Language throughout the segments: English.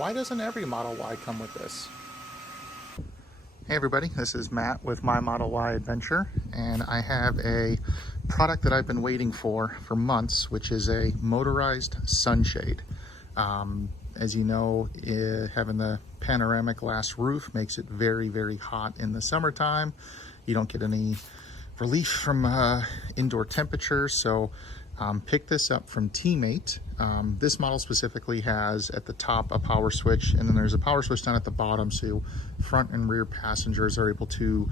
Why doesn't every Model Y come with this? Hey everybody, this is Matt with My Model Y Adventure, and I have a product that I've been waiting for months, which is a motorized sunshade. As you know, having the panoramic glass roof makes it very, very hot in the summertime. You don't get any relief from indoor temperatures, so pick this up from Tmate. This model specifically has at the top a power switch, and then there's a power switch down at the bottom, so front and rear passengers are able to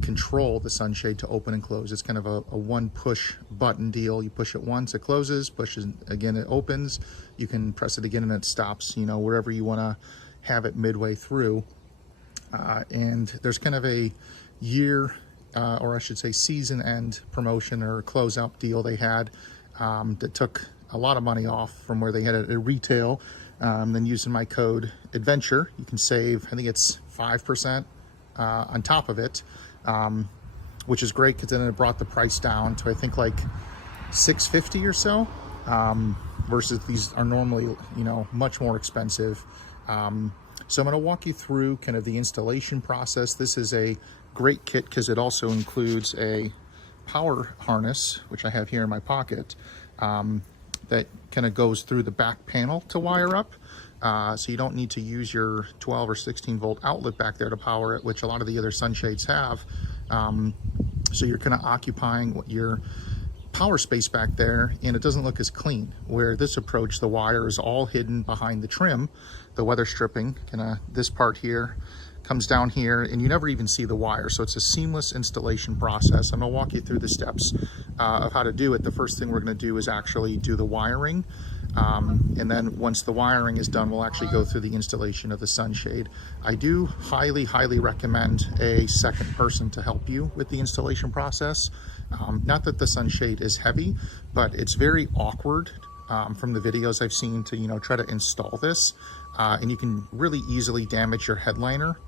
control the sunshade to open and close. It's kind of a one push button deal. You push it once, it closes, push it again, it opens. You can press it again and it stops, you know, wherever you want to have it midway through. And there's kind of a year, or I should say season end promotion or closeout deal they had that took a lot of money off from where they had it at retail. Then using my code adventure, you can save, I think it's 5% on top of it, which is great because then it brought the price down to I think like $6.50 or so, versus these are normally, you know, much more expensive. So I'm going to walk you through kind of the installation process. This is a great kit because it also includes a power harness, which I have here in my pocket, that kind of goes through the back panel to wire up. So you don't need to use your 12 or 16 volt outlet back there to power it, which a lot of the other sunshades have. So you're kind of occupying your power space back there, and it doesn't look as clean. Where this approach, the wire is all hidden behind the trim, the weather stripping, kind of this part here comes down here, and you never even see the wire. So it's a seamless installation process. I'm gonna walk you through the steps of how to do it. The first thing we're gonna do is actually do the wiring. And then once the wiring is done, we'll actually go through the installation of the sunshade. I do highly, highly recommend a second person to help you with the installation process. Not that the sunshade is heavy, but it's very awkward from the videos I've seen to, you know, try to install this. And you can really easily damage your headliner,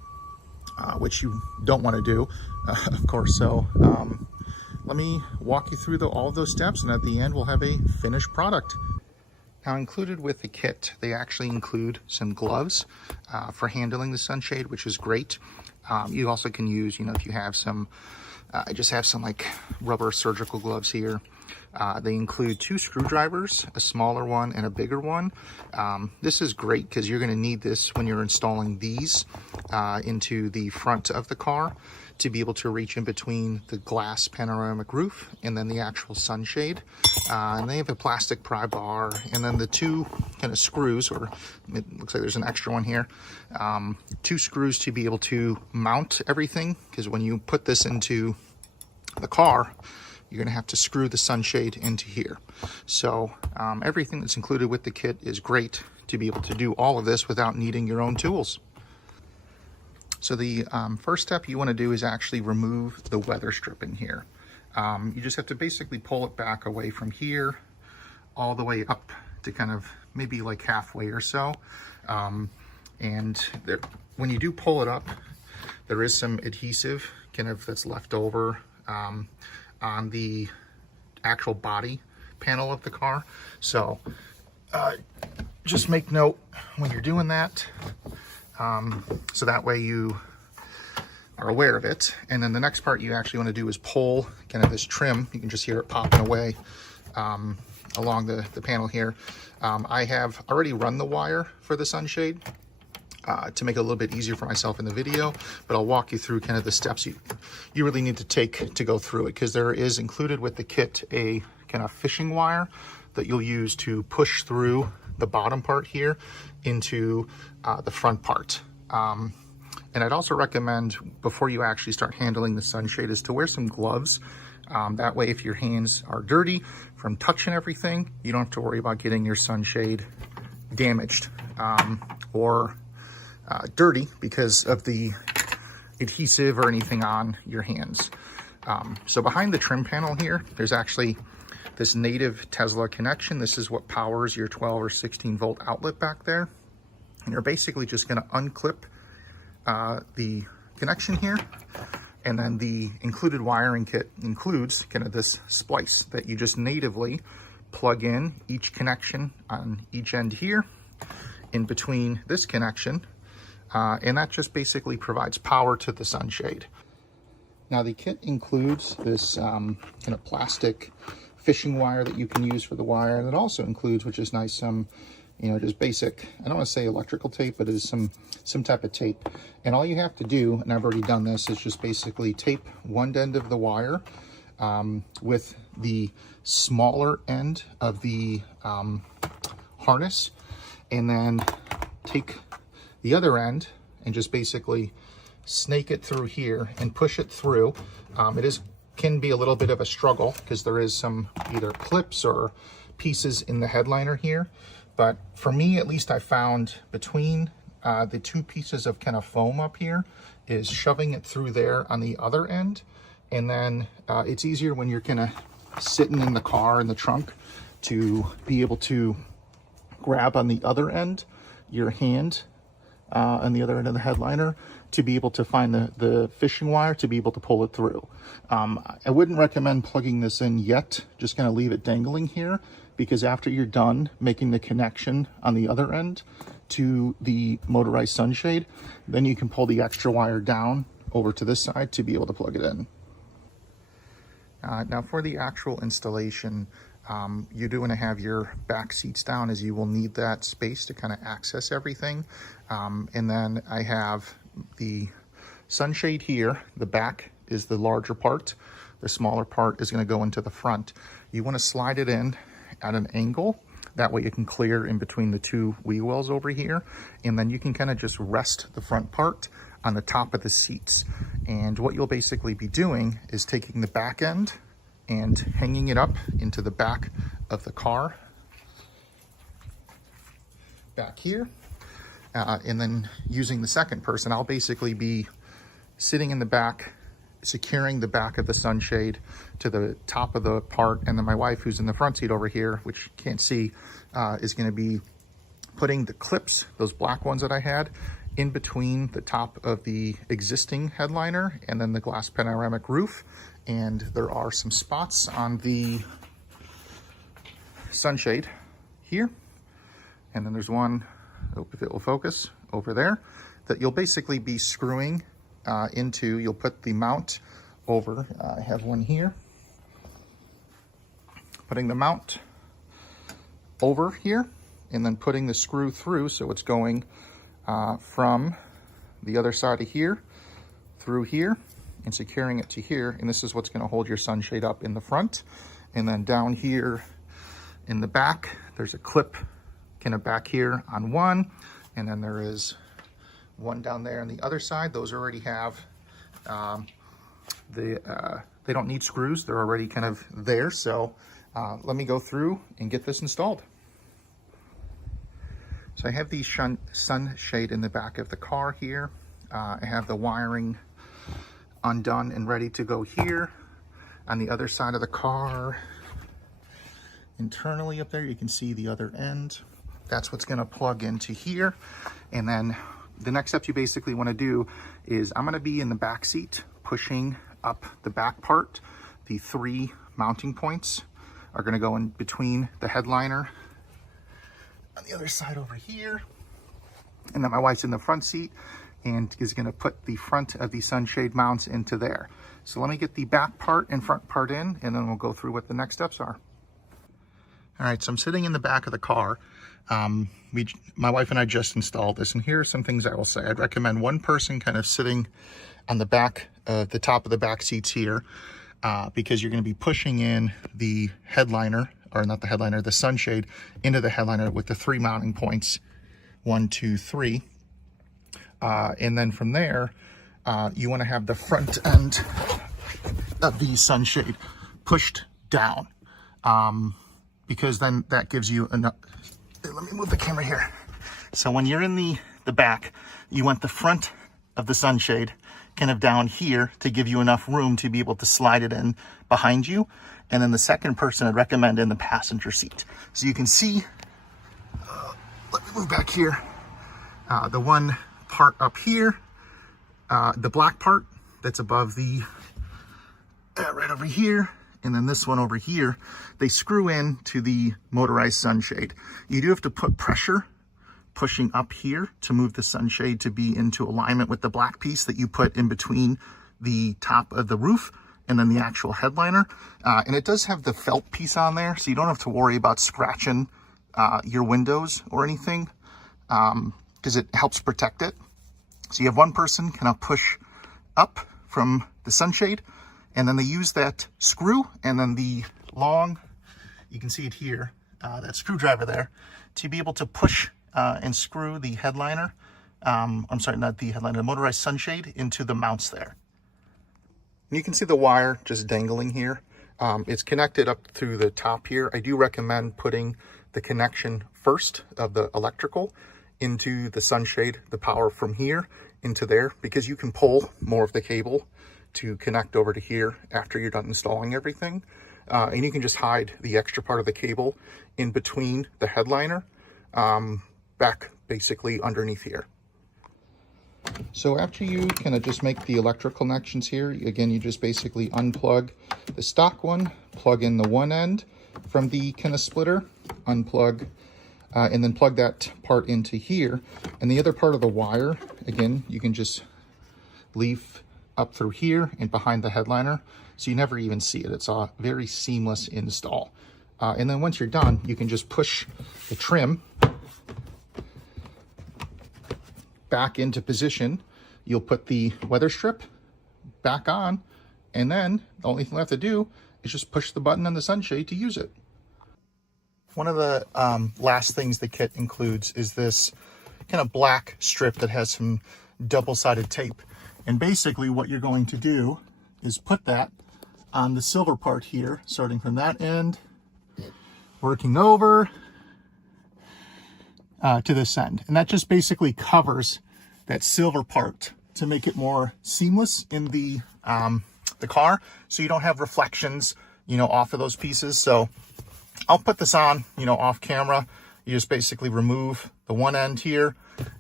which you don't want to do, of course. So let me walk you through all of those steps, and at the end we'll have a finished product. Now, included with the kit, they actually include some gloves for handling the sunshade, which is great. You also can use, you know, if you have some, I just have some like rubber surgical gloves here. They include 2 screwdrivers, a smaller one and a bigger one. This is great because you're going to need this when you're installing these into the front of the car to be able to reach in between the glass panoramic roof and then the actual sunshade. And they have a plastic pry bar, and then the 2 kind of screws, or it looks like there's an extra one here, 2 screws to be able to mount everything, because when you put this into the car, you're going to have to screw the sunshade into here. So everything that's included with the kit is great to be able to do all of this without needing your own tools. So the first step you want to do is actually remove the weather stripping here. You just have to basically pull it back away from here all the way up to kind of maybe like halfway or so. And there, when you do pull it up, there is some adhesive kind of that's left over on the actual body panel of the car. So just make note when you're doing that, so that way you are aware of it. And then the next part you actually want to do is pull kind of this trim. You can just hear it popping away along the panel here. I have already run the wire for the sunshade to make it a little bit easier for myself in the video, but I'll walk you through kind of the steps you really need to take to go through it, because there is included with the kit a kind of fishing wire that you'll use to push through the bottom part here into the front part. And I'd also recommend, before you actually start handling the sunshade, is to wear some gloves. That way, if your hands are dirty from touching everything, you don't have to worry about getting your sunshade damaged or dirty because of the adhesive or anything on your hands. So behind the trim panel here, there's actually this native Tesla connection. This is what powers your 12 or 16 volt outlet back there. And you're basically just going to unclip the connection here, and then the included wiring kit includes kind of this splice that you just natively plug in each connection on each end here, in between this connection, and that just basically provides power to the sunshade. Now the kit includes this kind of plastic fishing wire that you can use for the wire, and it also includes, which is nice, some, you know, just basic, I don't want to say electrical tape, but it is some type of tape. And all you have to do, and I've already done this, is just basically tape one end of the wire with the smaller end of the harness, and then take the other end and just basically snake it through here and push it through. It can be a little bit of a struggle because there is some either clips or pieces in the headliner here. But for me, at least, I found between the two pieces of kind of foam up here is shoving it through there on the other end. And then it's easier when you're kind of sitting in the car in the trunk to be able to grab on the other end, your hand on the other end of the headliner, to be able to find the fishing wire to be able to pull it through. I wouldn't recommend plugging this in yet, just gonna leave it dangling here, because after you're done making the connection on the other end to the motorized sunshade, then you can pull the extra wire down over to this side to be able to plug it in. Now for the actual installation, you do want to have your back seats down, as you will need that space to kind of access everything. And then I have the sunshade here. The back is the larger part. The smaller part is going to go into the front. You want to slide it in at an angle. That way you can clear in between the two wheel wells over here. And then you can kind of just rest the front part on the top of the seats. And what you'll basically be doing is taking the back end and hanging it up into the back of the car back here. And then using the second person, I'll basically be sitting in the back, securing the back of the sunshade to the top of the part. And then my wife, who's in the front seat over here, which you can't see, is going to be putting the clips, those black ones that I had, in between the top of the existing headliner and then the glass panoramic roof. And there are some spots on the sunshade here. And then there's one, hope if it will focus, over there, that you'll basically be screwing into. You'll put the mount over. I have one here. Putting the mount over here and then putting the screw through, so it's going from the other side of here through here and securing it to here. And this is what's going to hold your sunshade up in the front. And then down here in the back, there's a clip kind of back here on one, and then there is one down there on the other side. Those already have they don't need screws, they're already kind of there. So let me go through and get this installed. So I have the sunshade in the back of the car here. I have the wiring undone and ready to go here. On the other side of the car, internally up there, you can see the other end. That's what's going to plug into here. And then the next step you basically want to do is, I'm going to be in the back seat pushing up the back part. The 3 mounting points are going to go in between the headliner on the other side over here. And then my wife's in the front seat and is going to put the front of the sunshade mounts into there. So let me get the back part and front part in, and then we'll go through what the next steps are. All right, so I'm sitting in the back of the car. My wife and I just installed this, and here are some things I will say. I'd recommend one person kind of sitting on the back, the top of the back seats here, because you're going to be pushing in the headliner, or not the headliner, the sunshade into the headliner with the 3 mounting points, 1, 2, 3. And then from there, you want to have the front end of the sunshade pushed down, because then that gives you enough. Let me move the camera here. So when you're in the back, you want the front of the sunshade kind of down here to give you enough room to be able to slide it in behind you. And then the second person I'd recommend in the passenger seat. So you can see, let me move back here, the one part up here, the black part that's above the, right over here, and then this one over here, they screw in to the motorized sunshade. You do have to put pressure pushing up here to move the sunshade to be into alignment with the black piece that you put in between the top of the roof and then the actual headliner. And it does have the felt piece on there, so you don't have to worry about scratching your windows or anything, because it helps protect it. So you have one person kind of push up from the sunshade, and then they use that screw and then the long, you can see it here, that screwdriver there, to be able to push and screw the headliner, I'm sorry, not the headliner, the motorized sunshade into the mounts there. And you can see the wire just dangling here. It's connected up through the top here. I do recommend putting the connection first of the electrical into the sunshade, the power from here into there, because you can pull more of the cable to connect over to here after you're done installing everything. And you can just hide the extra part of the cable in between the headliner, back basically underneath here. So after you kind of just make the electrical connections here, again, you just basically unplug the stock one, plug in the one end from the kind of splitter, unplug, and then plug that part into here. And the other part of the wire, again, you can just leave up through here and behind the headliner, so you never even see it. It's a very seamless install. And then once you're done, you can just push the trim back into position. You'll put the weather strip back on, and then the only thing left to do is just push the button on the sunshade to use it. One of the last things the kit includes is this kind of black strip that has some double-sided tape. And basically what you're going to do is put that on the silver part here, starting from that end, working over to this end. And that just basically covers that silver part to make it more seamless in the car, so you don't have reflections, you know, off of those pieces. So I'll put this on, you know, off camera. You just basically remove the one end here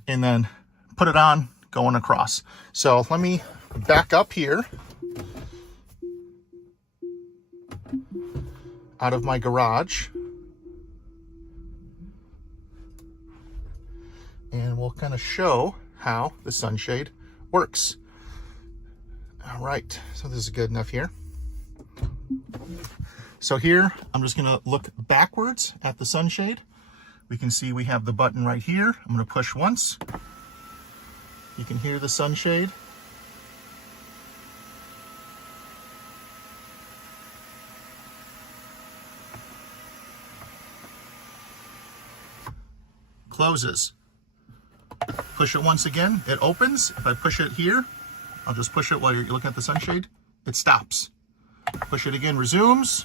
and then put it on going across. So let me back up here out of my garage, and we'll kind of show how the sunshade works. All right, so this is good enough here. So here, I'm just gonna look backwards at the sunshade. We can see we have the button right here. I'm gonna push once. You can hear the sunshade. Closes. Push it once again, it opens. If I push it here, I'll just push it while you're looking at the sunshade, it stops. Push it again, resumes,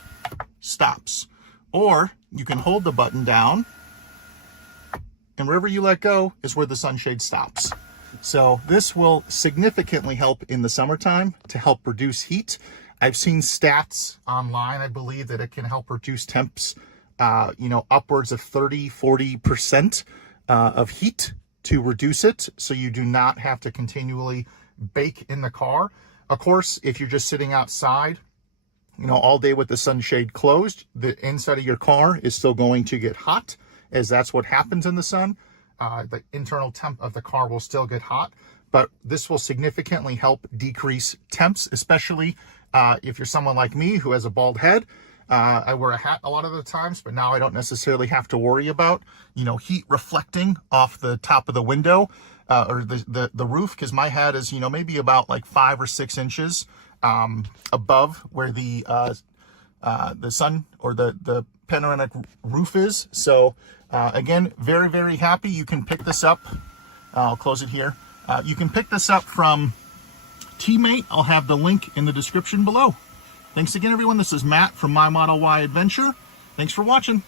stops. Or you can hold the button down, and wherever you let go is where the sunshade stops. So this will significantly help in the summertime to help reduce heat. I've seen stats online, I believe, that it can help reduce temps, you know, upwards of 30–40% of heat to reduce it, so you do not have to continually bake in the car. Of course, if you're just sitting outside, you know, all day with the sunshade closed, the inside of your car is still going to get hot, as that's what happens in the sun. The internal temp of the car will still get hot, but this will significantly help decrease temps, especially if you're someone like me who has a bald head. I wear a hat a lot of the times, but now I don't necessarily have to worry about, you know, heat reflecting off the top of the window or the roof, because my head is, you know, maybe about like 5 or 6 inches above where the sun or the panoramic roof is. So again, very, very happy. You can pick this up. I'll close it here. You can pick this up from Tmate. I'll have the link in the description below. Thanks again, everyone. This is Matt from My Model Y Adventure. Thanks for watching.